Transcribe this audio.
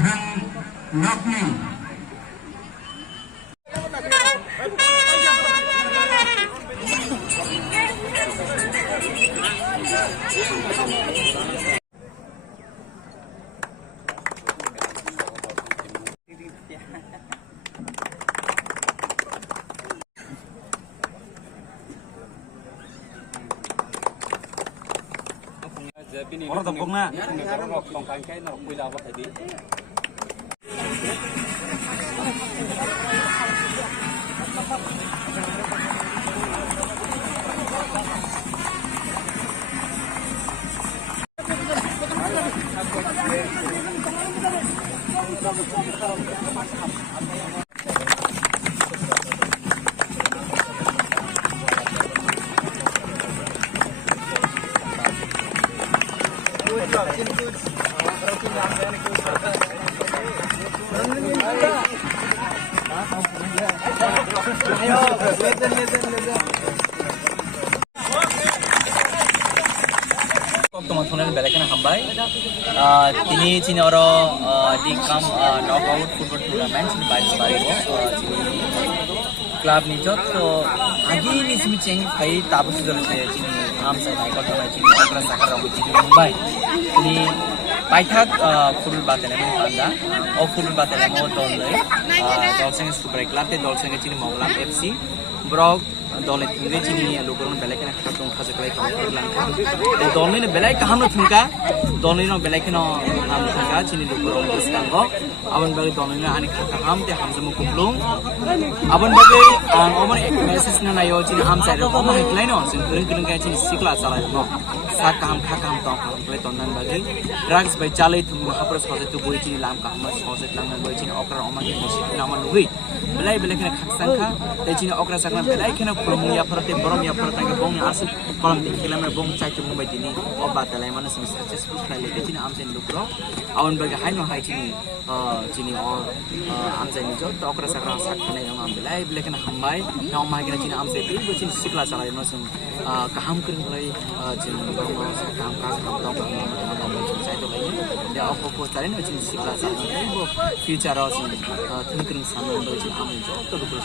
kadang nokni orang tepung na, orang tongkang kain, orang kuila apa tadi? Teman-teman balik kena hambai. Ini cina orang di kam knockout football tournament ini baik baik club ni jod so agi ni simi ceng kai tabu sudah saya cini am saya naik kau tahu cini orang sakar orang cini Mumbai. Ini baikak football battle ni anda. Oh football battle ni mau dol ni. Dol sengit super club te dol sengit cini Maulam FC. Brok dol itu cini lukurun balik kena kata tong khas kelai kau langka. Dol ni belai kaham thungka. Dol ni belai kena ham thungka cini lukurun diskanggo. Awan bagi dol ni ani kata ham te ham semu kumplung. Awan bagi oman ek message na nayo cini ham saya oman kelai no. Sengkuring kuring kaya cini sikla salah no. Sak kaham kakam tong kaham kelai tonan bagi. Drugs by cale thung hapras khose tu boi cini lam kaham khose lang boi cini okra oman ke musik nama nui. Belai kena sangka. Te cini okra sakna belai kena kulung ya perate borom ya perate ke bong asal kolam di kilometer bong cai tu Mumbai ini obat dalai mana semi successful kali lagi cini amsen lukro awan bagi hai no hai cini cini or amsen itu to okra sakna sakna yang belai kena hambai yang mai kena cini amsen itu cini sikla salah yang masuk kaham kering lagi cini borom kaham tau kaham cai tu lagi dia aku cari no cini sikla salah itu future cini tengkering sama cini amsen itu to lukro